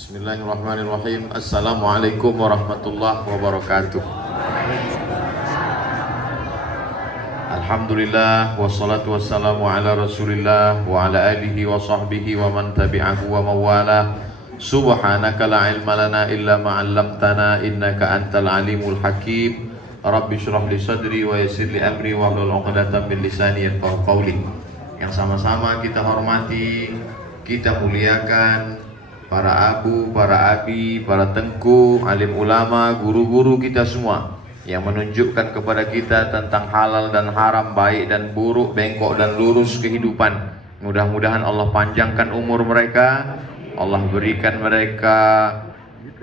Bismillahirrahmanirrahim. Assalamualaikum warahmatullahi wabarakatuh. Alhamdulillah wassalatu wassalamu ala Rasulillah wa ala alihi wa sahbihi wa man tabi'ahu wa mawalah. Subhanaka la ilma lana illa ma 'allamtana innaka antal alimul hakim. Rabbi shrah li sadri wa yassir li amri wa hlul 'uqdatam min lisani yafqahu qawli. Yang sama-sama kita hormati, kita muliakan para abu, para abi, para tengku, alim ulama, guru-guru kita semua yang menunjukkan kepada kita tentang halal dan haram, baik dan buruk, bengkok dan lurus kehidupan. Mudah-mudahan Allah panjangkan umur mereka, Allah berikan mereka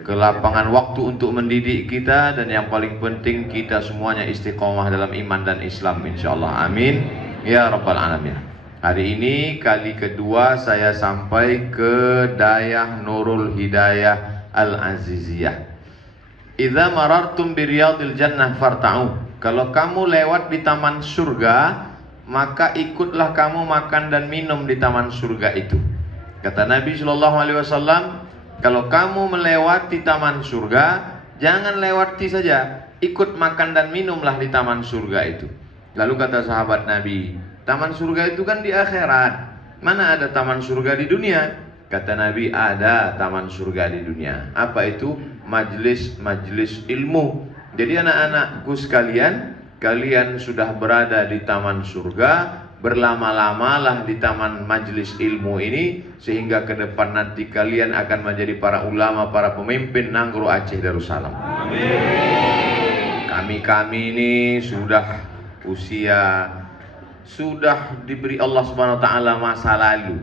kelapangan waktu untuk mendidik kita, dan yang paling penting kita semuanya istiqomah dalam iman dan Islam insyaallah. Amin ya rabbal alamin. Hari ini kali kedua saya sampai ke Dayah Nurul Hidayah Al-Aziziyah. Idza marartum bi riyadil jannah farta'u. Kalau kamu lewat di taman surga, maka ikutlah kamu makan dan minum di taman surga itu. Kata Nabi sallallahu alaihi wasallam, kalau kamu melewati taman surga, jangan lewati saja, ikut makan dan minumlah di taman surga itu. Lalu kata sahabat Nabi, taman surga itu kan di akhirat. Mana ada taman surga di dunia? Kata Nabi, ada taman surga di dunia. Apa itu? Majlis-majlis ilmu. Jadi anak-anakku sekalian, kalian sudah berada di taman surga, berlama-lamalah di taman majlis ilmu ini, sehingga ke depan nanti kalian akan menjadi para ulama, para pemimpin Nanggro Aceh Darussalam. Kami ini sudah usia, sudah diberi Allah Subhanahu wa taala masa lalu.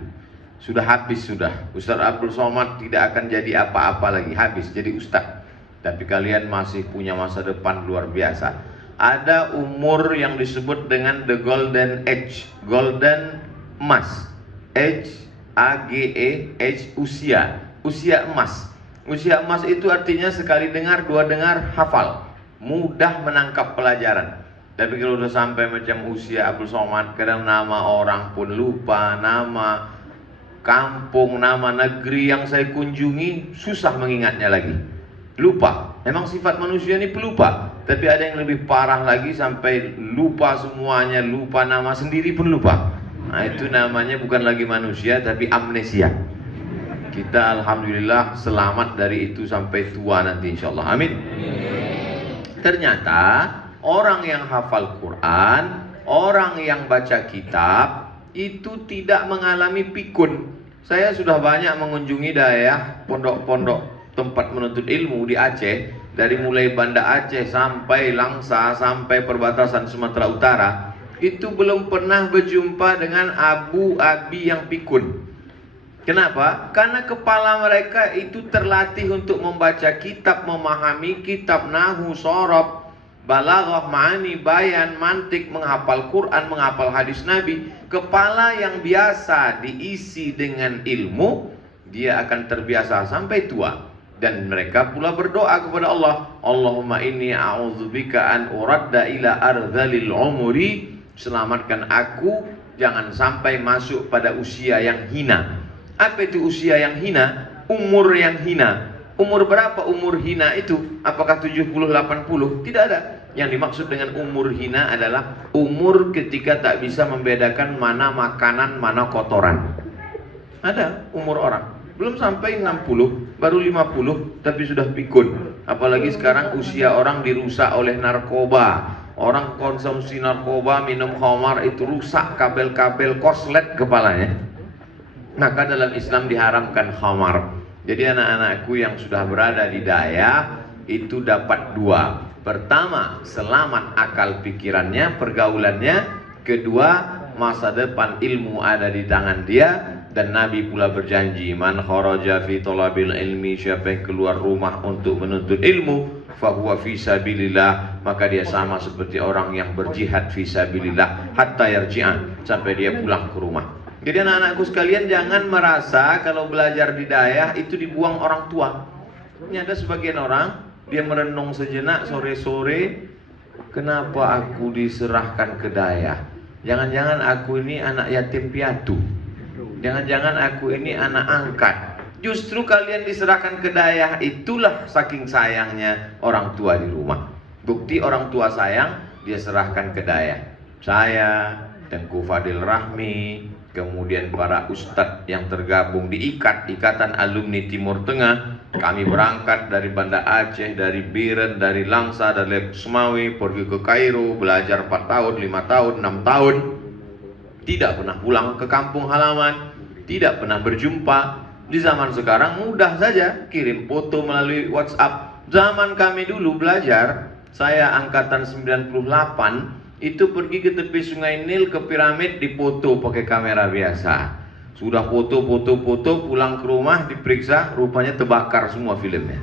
Sudah habis sudah. Ustaz Abdul Somad tidak akan jadi apa-apa lagi, habis jadi ustaz. Tapi kalian masih punya masa depan luar biasa. Ada umur yang disebut dengan the golden age, golden emas. Age, A-G-E, age, usia, usia emas. Usia emas itu artinya sekali dengar, dua dengar, hafal, mudah menangkap pelajaran. Tapi kalau udah sampai macam usia Abdul Somad, kadang nama orang pun lupa, nama kampung, nama negeri yang saya kunjungi susah mengingatnya lagi, lupa. Memang sifat manusia ini pelupa. Tapi ada yang lebih parah lagi, sampai lupa semuanya, lupa nama sendiri pun lupa. Nah itu namanya bukan lagi manusia tapi amnesia. Kita alhamdulillah selamat dari itu sampai tua nanti insyaallah. Amin. Ternyata orang yang hafal Quran, orang yang baca kitab itu tidak mengalami pikun. Saya sudah banyak mengunjungi daerah pondok-pondok tempat menuntut ilmu di Aceh, dari mulai Banda Aceh sampai Langsa sampai perbatasan Sumatera Utara, itu belum pernah berjumpa dengan abu abi yang pikun. Kenapa? Karena kepala mereka itu terlatih untuk membaca kitab, memahami kitab, nahwu, shorof, balaghah, ma'ani, bayan, mantik, menghafal Quran, menghafal hadis Nabi. Kepala yang biasa diisi dengan ilmu, dia akan terbiasa sampai tua. Dan mereka pula berdoa kepada Allah, Allahumma inni a'udzubika an uradda ila ardhalil umuri. Selamatkan aku, jangan sampai masuk pada usia yang hina. Apa itu usia yang hina? Umur yang hina. Umur berapa umur hina itu? Apakah 70, 80? Tidak ada. Yang dimaksud dengan umur hina adalah umur ketika tak bisa membedakan mana makanan, mana kotoran. Ada umur orang belum sampai 60, baru 50 tapi sudah pikun. Apalagi sekarang usia orang dirusak oleh narkoba. Orang konsumsi narkoba, minum khamar, itu rusak kabel-kabel korslet kepalanya. Maka dalam Islam diharamkan khamar. Jadi anak-anakku yang sudah berada di daya itu dapat dua. Pertama, selamat akal pikirannya, pergaulannya. Kedua, masa depan ilmu ada di tangan dia. Dan Nabi pula berjanji, man kharaja fi talabil ilmi, siapa yang keluar rumah untuk menuntut ilmu, fahuwa fi sabilillah, maka dia sama seperti orang yang berjihad fi sabilillah hatta yarji'an, sampai dia pulang ke rumah. Jadi anak-anakku sekalian, jangan merasa kalau belajar di daerah itu dibuang orang tua. Ini ada sebagian orang, dia merenung sejenak sore-sore, kenapa aku diserahkan ke daerah? Jangan-jangan aku ini anak yatim piatu. Jangan-jangan aku ini anak angkat. Justru kalian diserahkan ke dayah, itulah saking sayangnya orang tua di rumah. Bukti orang tua sayang, dia serahkan ke dayah. Saya, Tengku Fadil Rahmi, kemudian para ustadz yang tergabung di Ikatan Alumni Timur Tengah. Kami berangkat dari Banda Aceh, dari Biren, dari Langsa, dari Semawi, pergi ke Kairo, belajar 4 tahun, 5 tahun, 6 tahun. Tidak pernah pulang ke kampung halaman, tidak pernah berjumpa. Di zaman sekarang mudah saja kirim foto melalui WhatsApp. Zaman kami dulu belajar, saya angkatan 98, itu pergi ke tepi Sungai Nil ke piramid, dipoto pakai kamera biasa. Sudah foto, pulang ke rumah diperiksa, rupanya terbakar semua filmnya.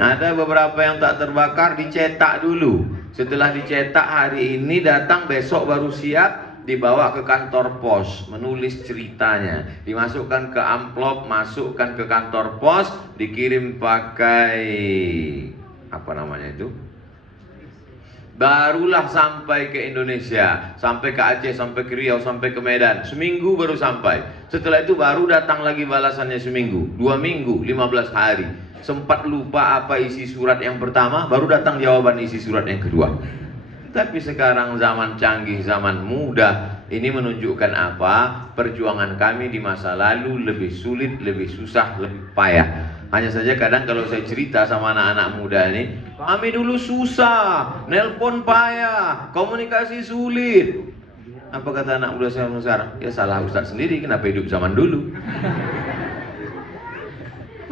Ada beberapa yang tak terbakar, dicetak dulu. Setelah dicetak hari ini, datang besok baru siap, dibawa ke kantor pos, menulis ceritanya, dimasukkan ke amplop, masukkan ke kantor pos, dikirim pakai apa namanya itu, barulah sampai ke Indonesia, sampai ke Aceh, sampai ke Riau, sampai ke Medan. Seminggu baru sampai. Setelah itu baru datang lagi balasannya seminggu, 2 minggu, 15 hari. Sempat lupa apa isi surat yang pertama, baru datang jawaban isi surat yang kedua. Tapi sekarang zaman canggih, zaman mudah, ini menunjukkan apa? Perjuangan kami di masa lalu lebih sulit, lebih susah, lebih payah. Hanya saja kadang kalau saya cerita sama anak-anak muda ini, kami dulu susah, nelpon payah, komunikasi sulit. Apa kata anak muda saya sekarang? Ya salah Ustaz sendiri, kenapa hidup zaman dulu?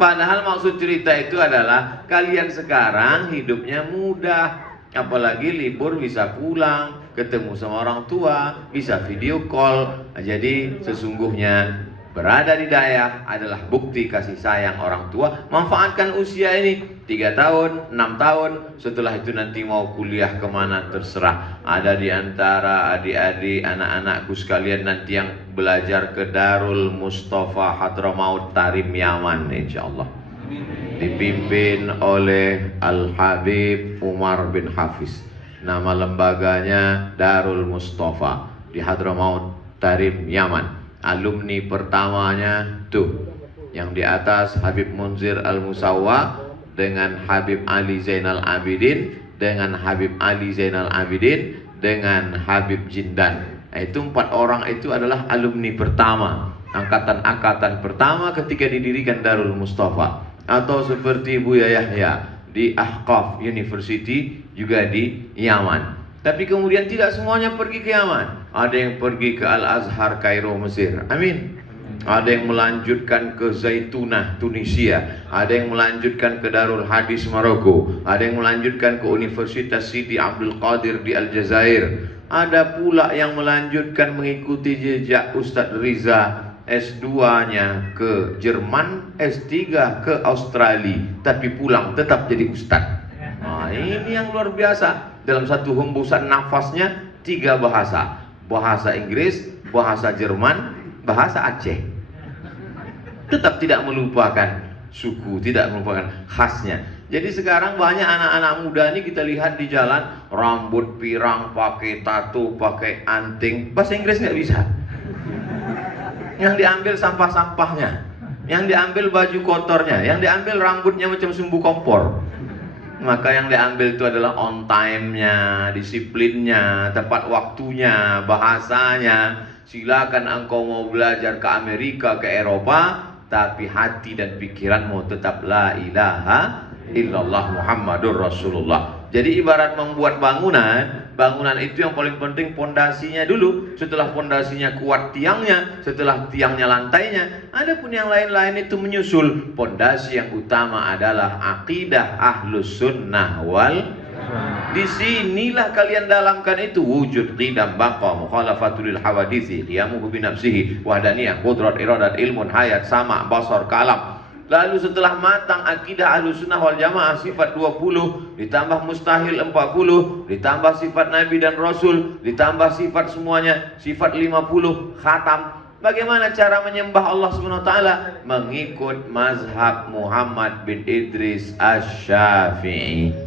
Padahal maksud cerita itu adalah kalian sekarang hidupnya mudah. Apalagi libur bisa pulang, ketemu sama orang tua, bisa video call. Jadi sesungguhnya berada di dayah adalah bukti kasih sayang orang tua. Manfaatkan usia ini 3 tahun, 6 tahun. Setelah itu nanti mau kuliah kemana terserah. Ada di antara adik-adik anak-anakku sekalian nanti yang belajar ke Darul Mustafa Hadramaut Tarim Yaman, insyaallah, dipimpin oleh Al-Habib Umar bin Hafiz. Nama lembaganya Darul Mustafa di Hadramaut Tarim Yaman. Alumni pertamanya tuh yang di atas, Habib Munzir Al-Musawwa dengan Habib Ali Zainal Abidin, dengan Habib Ali Zainal Abidin, dengan Habib Jindan. Itu 4 orang itu adalah alumni pertama, angkatan pertama ketika didirikan Darul Mustafa. Atau seperti Buya Yahya di Ahqaf University juga di Yaman. Tapi kemudian tidak semuanya pergi ke Yaman. Ada yang pergi ke Al-Azhar Kairo Mesir, amin. Ada yang melanjutkan ke Zaitunah Tunisia. Ada yang melanjutkan ke Darul Hadis Maroko. Ada yang melanjutkan ke Universitas Sidi Abdul Qadir di Aljazair. Ada pula yang melanjutkan mengikuti jejak Ustadz Riza, S2-nya ke Jerman, S3 ke Australia, tapi pulang tetap jadi ustadz. Nah, ini yang luar biasa. Dalam satu hembusan nafasnya 3 bahasa. Bahasa Inggris, bahasa Jerman, bahasa Aceh. Tetap tidak melupakan suku, tidak melupakan khasnya. Jadi sekarang banyak anak-anak muda ini kita lihat di jalan, rambut pirang, pakai tato, pakai anting, bahasa Inggris nggak bisa. Yang diambil sampah-sampahnya, yang diambil baju kotornya, yang diambil rambutnya macam sumbu kompor. Maka yang diambil itu adalah on time-nya, disiplinnya, tepat waktunya, bahasanya. Silakan engkau mau belajar ke Amerika, ke Eropa, tapi hati dan pikiranmu tetap la ilaha illallah Muhammadur Rasulullah. Jadi ibarat membuat bangunan, bangunan itu yang paling penting pondasinya dulu. Setelah pondasinya kuat tiangnya, setelah tiangnya lantainya, adapun yang lain-lain itu menyusul. Pondasi yang utama adalah akidah Ahlus Sunnah wal. Di sinilah kalian dalamkan itu wujud, qidam, baqa, mukhalafatul hawadisi, qiyamuhu bi nafsihi, wahdaniyah, qudrat, iradat, ilmun, hayat, sama, basar, kalam. Lalu setelah matang akidah Ahlussunnah wal Jamaah sifat 20, ditambah mustahil 40, ditambah sifat Nabi dan Rasul, ditambah sifat semuanya, sifat 50, khatam. Bagaimana cara menyembah Allah Subhanahu wa taala? Mengikut mazhab Muhammad bin Idris Asy-Syafi'i.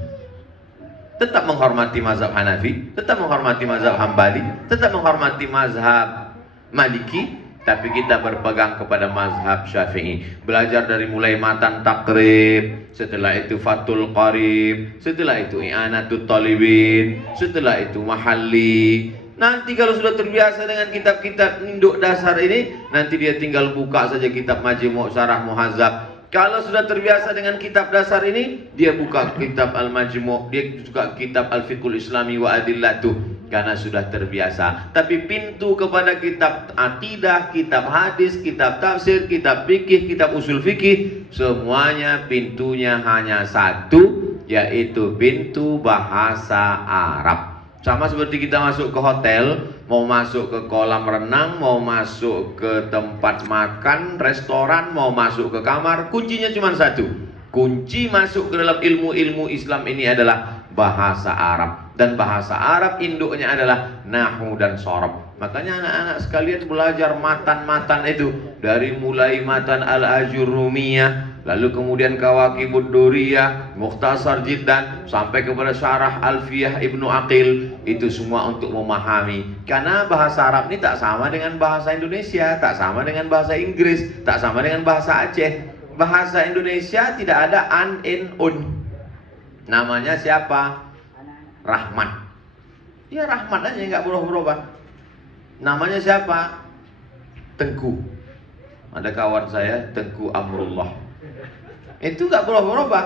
Tetap menghormati mazhab Hanafi, tetap menghormati mazhab Hambali, tetap menghormati mazhab Maliki, tapi kita berpegang kepada mazhab Syafi'i. Belajar dari mulai matan takrib, setelah itu fatul qarib, setelah itu i'anatut talibin, setelah itu mahalli. Nanti kalau sudah terbiasa dengan kitab-kitab induk dasar ini, nanti dia tinggal buka saja kitab Majmu' Syarah Muhazzab. Kalau sudah terbiasa dengan kitab dasar ini, dia buka kitab Al-Majmu', dia juga kitab Al-Fiqhul Islami wa Adillatuh, karena sudah terbiasa. Tapi pintu kepada kitab akidah, kitab hadis, kitab tafsir, kitab fikih, kitab usul fikih, semuanya pintunya hanya satu, yaitu pintu bahasa Arab. Sama seperti kita masuk ke hotel, mau masuk ke kolam renang, mau masuk ke tempat makan, restoran, mau masuk ke kamar, kuncinya cuma satu. Kunci masuk ke dalam ilmu-ilmu Islam ini adalah bahasa Arab. Dan bahasa Arab induknya adalah nahwu dan shorab. Makanya anak-anak sekalian belajar matan-matan itu, dari mulai matan Al-Ajurrumiyah, lalu kemudian Kawakibud Duriyah, Mukhtasar Jiddan, sampai kepada Syarah Alfiyah Ibnu Aqil. Itu semua untuk memahami, karena bahasa Arab ini tak sama dengan bahasa Indonesia, tak sama dengan bahasa Inggris, tak sama dengan bahasa Aceh. Bahasa Indonesia tidak ada an, in, un. Namanya siapa? Rahmat. Ya Rahmat aja, nggak berubah-ubah. Namanya siapa? Tengku. Ada kawan saya Tengku Amrullah. Itu nggak berubah-ubah.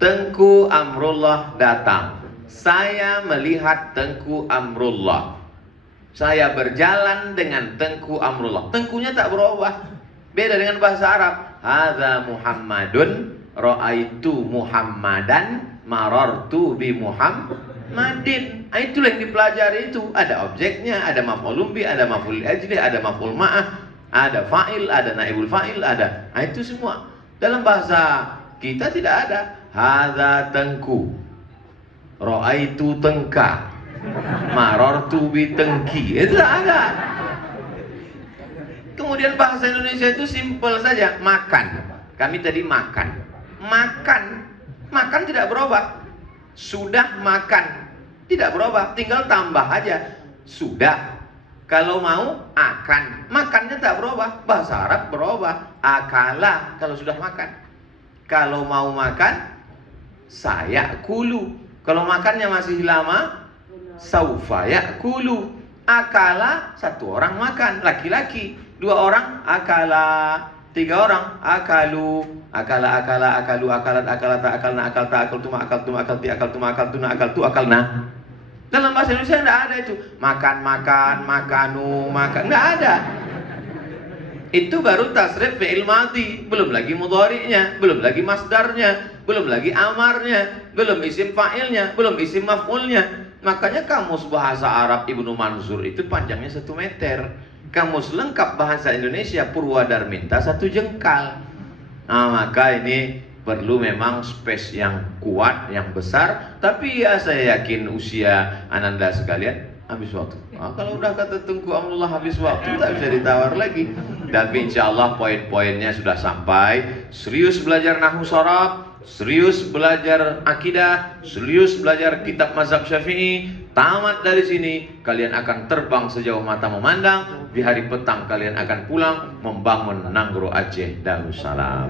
Tengku Amrullah datang. Saya melihat Tengku Amrullah. Saya berjalan dengan Tengku Amrullah. Tengkunya tak berubah. Beda dengan bahasa Arab. Hadza Muhammadun, ra'aitu Muhammadan, marartu bi Muhammadin. Itulah yang dipelajari itu. Ada objeknya, ada maf'ulun bi, ada maf'ul ajli, ada maf'ul ma'ah, ada fa'il, ada naibul fa'il, ada. Itu semua. Dalam bahasa kita tidak ada. Hadza Tengku, ra'aitu Tengka, marartu bi Tengki. Itu tidak ada. Kemudian bahasa Indonesia itu simpel saja, makan. Kami tadi makan. Makan tidak berubah. Sudah makan tidak berubah, tinggal tambah aja. Sudah. Kalau mau akan, makannya tak berubah. Bahasa Arab berubah. Akala kalau sudah makan. Kalau mau makan, saya kulu. Kalau makannya masih lama, saufa yakulu. Akala, satu orang makan, laki-laki. Dua orang akala, tiga orang akalu, akala, akalu, akalat, akalata, akalna, akalta, akaltuma, akaltuma, akalti, akaltuma, akaltuna, akaltu, akalna. Dalam bahasa Indonesia tidak ada itu. Makan, makanu, makan, tidak ada. Itu baru tasrif fi'il madhi, belum lagi mudhari'nya, belum lagi masdarnya, belum lagi amarnya, belum isim fa'ilnya, belum isim maf'ulnya. Makanya kamus bahasa Arab Ibnu Mansur itu panjangnya 1 meter. Kamus lengkap bahasa Indonesia Purwadarminta 1 jengkal. Nah, maka ini perlu memang space yang kuat, yang besar. Tapi ya saya yakin usia ananda sekalian habis waktu. Nah, kalau udah kata Tengku Amrullah habis waktu, tak bisa ditawar lagi. Tapi insya Allah poin-poinnya sudah sampai. Serius belajar nahwu shorab, serius belajar akidah, serius belajar kitab mazhab Syafi'i. Tamat dari sini, kalian akan terbang sejauh mata memandang. Di hari petang kalian akan pulang membangun Nanggro Aceh Darussalam.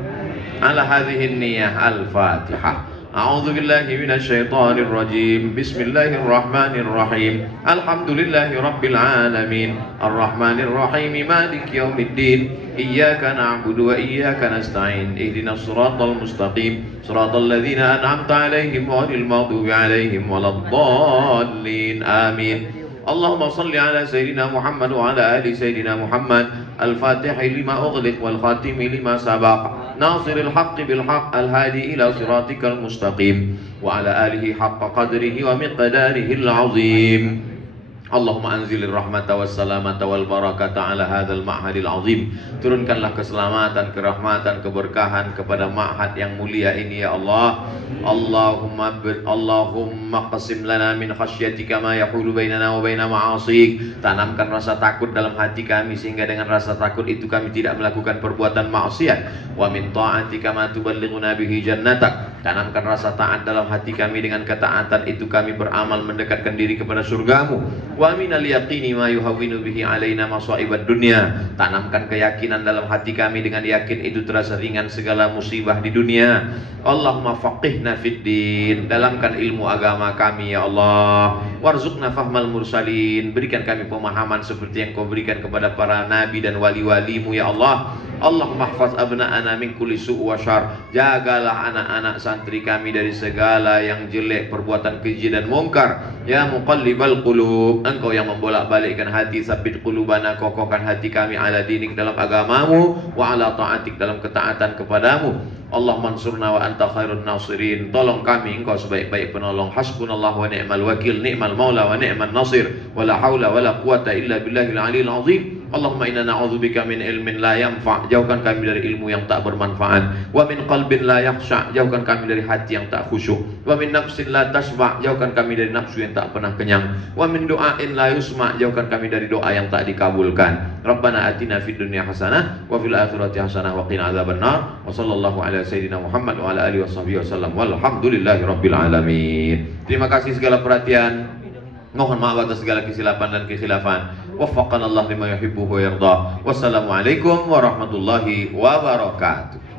Ala hadhihi niyyah al-Fatihah. A'udzu billahi minasy syaithanir rajim. Bismillahirrahmanirrahim. Alhamdulillahi rabbil alamin. Arrahmanir rahim. Maliki yaumiddin. Iyyaka na'budu wa iyyaka nasta'in. Ihdinas siratal mustaqim. Siratal ladzina an'amta 'alaihim ghairil maghdubi 'alaihim waladdallin. Amin. اللهم صل على سيدنا محمد وعلى آل سيدنا محمد الفاتح لما أغلق والخاتم لما سبق ناصر الحق بالحق الهادي إلى صراطك المستقيم وعلى آله حق قدره ومقداره العظيم اللهم أنزل الرحمة والسلامة والبركة على هذا المعهد العظيم. Turunkanlah keselamatan, kerahmatan, keberkahan kepada ma'had yang mulia ini ya Allah. Allahumma qasim lana min khasyatika ma yahulu bainana wa baina ma'asik. Tanamkan rasa takut dalam hati kami sehingga dengan rasa takut itu kami tidak melakukan perbuatan maksiat. Wa min ta'atika ma tuballighuna bihi jannatak. Tanamkan rasa taat dalam hati kami, dengan ketaatan itu kami beramal mendekatkan diri kepada surgamu. Wa minal yaqini ma yuhawwinu bihi alaina masaibad dunya. Tanamkan keyakinan dalam hati kami, dengan yakin itu terasa ringan segala musibah di dunia. Allahumma faqihna fid din. Dalamkan ilmu agama kami ya Allah. Warzuqna fahmal mursalin. Berikan kami pemahaman seperti yang Kau berikan kepada para nabi dan wali-walimu ya Allah. Allahumma hafaz abna'ana min kulli su' wa syar. Jagalah anak-anak santri kami dari segala yang jelek, perbuatan keji dan mungkar. Ya muqallibal qulub, Engkau yang membolak-balikkan hati, sabit qulubana, kokohkan hati kami ala dinik, dalam agamamu, wa ala ta'atik, dalam ketaatan kepadamu. Allah mansurna wa anta khairun nasirin. Tolong kami, Engkau sebaik-baik penolong. Hasbunallahu wa ni'mal wakil, ni'mal maula wa ni'mal nasir. Wa la haula wa la quwata illa billahil aliyil azim. Allahumma inna na'udzubika min ilmin la yanfa'. Jauhkan kami dari ilmu yang tak bermanfaat. Wa min qalbin la yakhsha'. Jauhkan kami dari hati yang tak khusyuk. Wa min nafsin la tashba'. Jauhkan kami dari nafsu yang tak pernah kenyang. Wa min du'ain la yusma'. Jauhkan kami dari doa yang tak dikabulkan. Rabbana atina fid dunya hasanah wa fil akhirati hasanah wa qina adzabannar. Wa sallallahu ala sayyidina Muhammad wa ala alihi washabbihi wasallam. Walhamdulillahi rabbil alamin. Terima kasih segala perhatian. Mohon maaf atas segala kesilapan dan kekhilafan. Waffaqana Allah lima yuhibbu wa yarda. Wassalamualaikum warahmatullahi wabarakatuh.